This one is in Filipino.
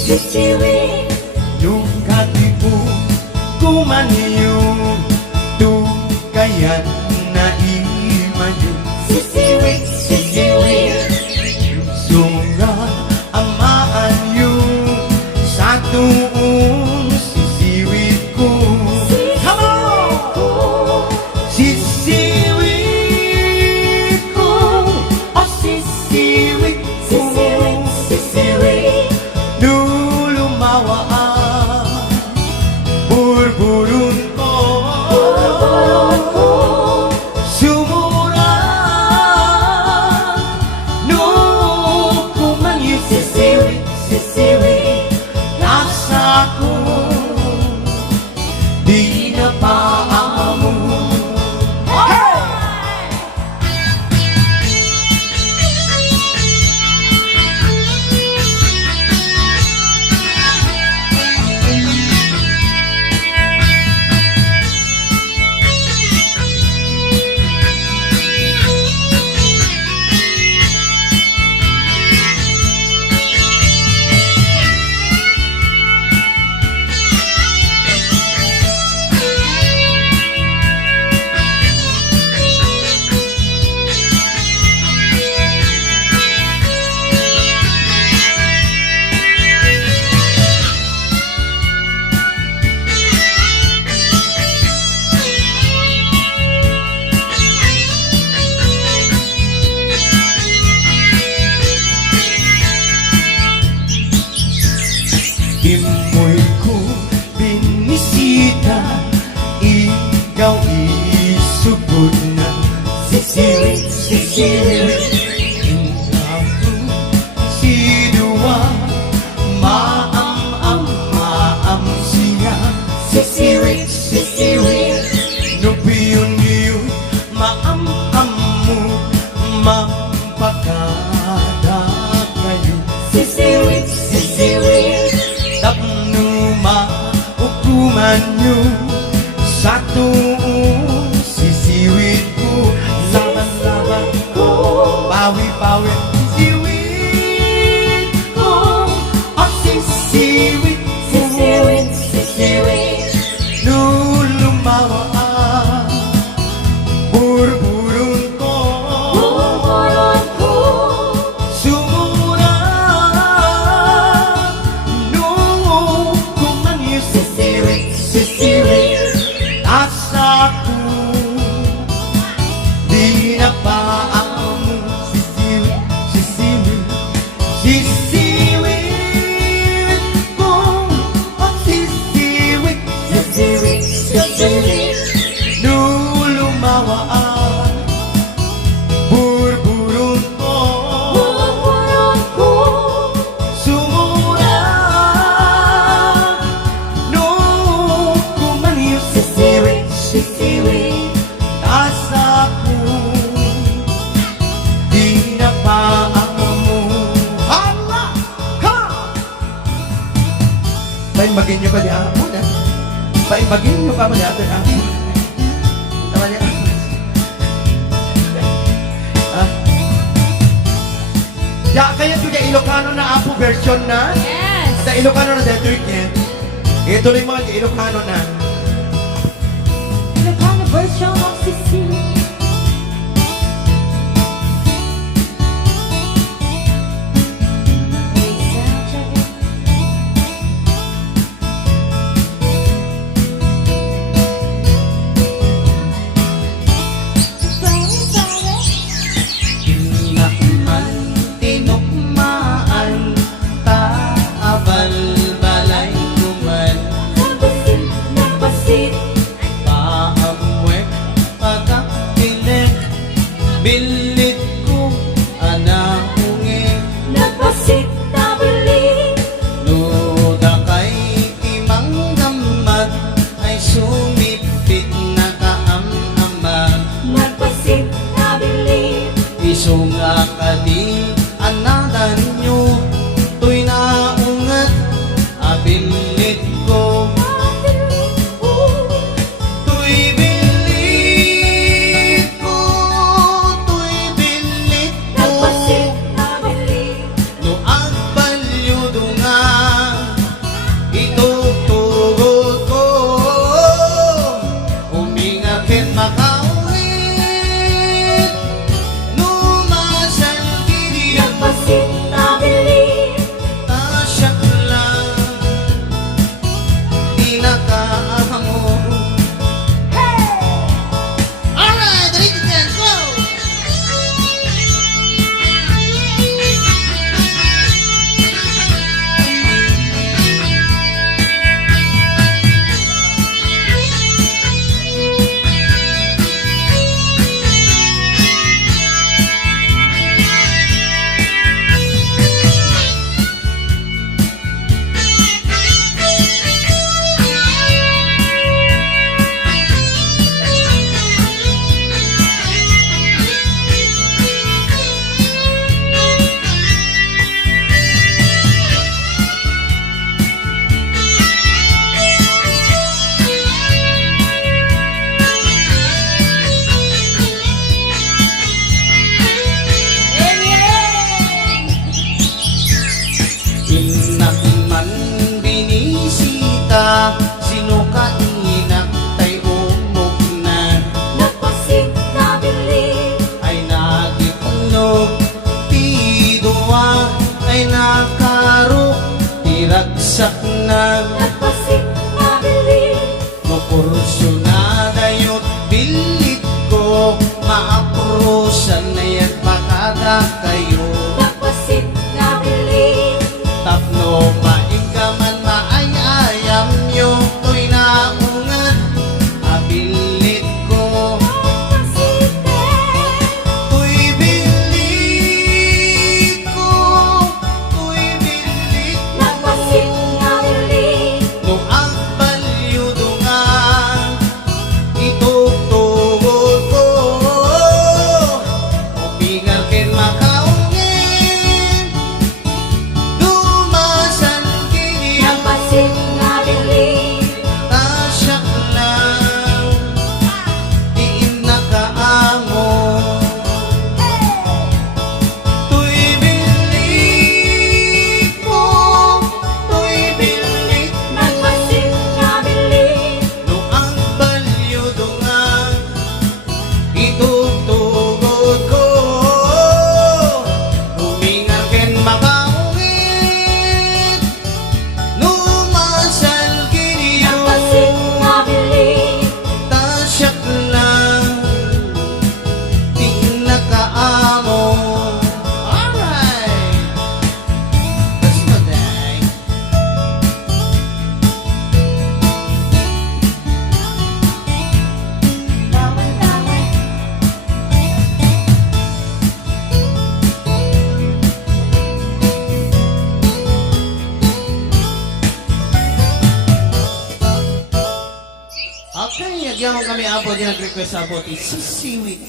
Sisiwit Yung katipo kumaniyo tu kaya't naimayo Sisiwit Sunga amaan yung sa tuong sisiwit ko. Come on! Sisiwit ko, oh sisiwit ko. Lulumawa ang burburun ko. Sumura nung kumanyo Sisiwit nasa ko di na paamo. Imoy ko binisita, ikaw isugod na. Sisiwit Ikaw si Dua, maam siya. Sisiwit Nubiyon niyo, maam mo, mampakada kayo. Sisiwit Tapnuma hukuman nyo sa tuong sisiwit ko. Laban-laban ko bawi-bawi sisiwit ko, oh sisiwit lulumawa ang burburun ko. Sumura nung kumanyo Sisiwit asa ko di na paamo. Sisiwit ko, oh sisiwit lulumawa ang burburun ko. Sumura nung kumanyo asa ko di na paamo. Hala! Ha! Paimbagin nyo pa di ako na. Paimbagin nyo pa mali ato na ako. Tama niya. Ya, kaya ito yung Ilocano na Apo version na. Yes Sa Ilocano na dito weekend. Ito rin mga Ilocano na. Ilocano version of Sisiwit Inaman, tinukmaan, taabal, balay kuman. Okay, nagyamang kami apo din nag-request sa apo ti Sisiwit.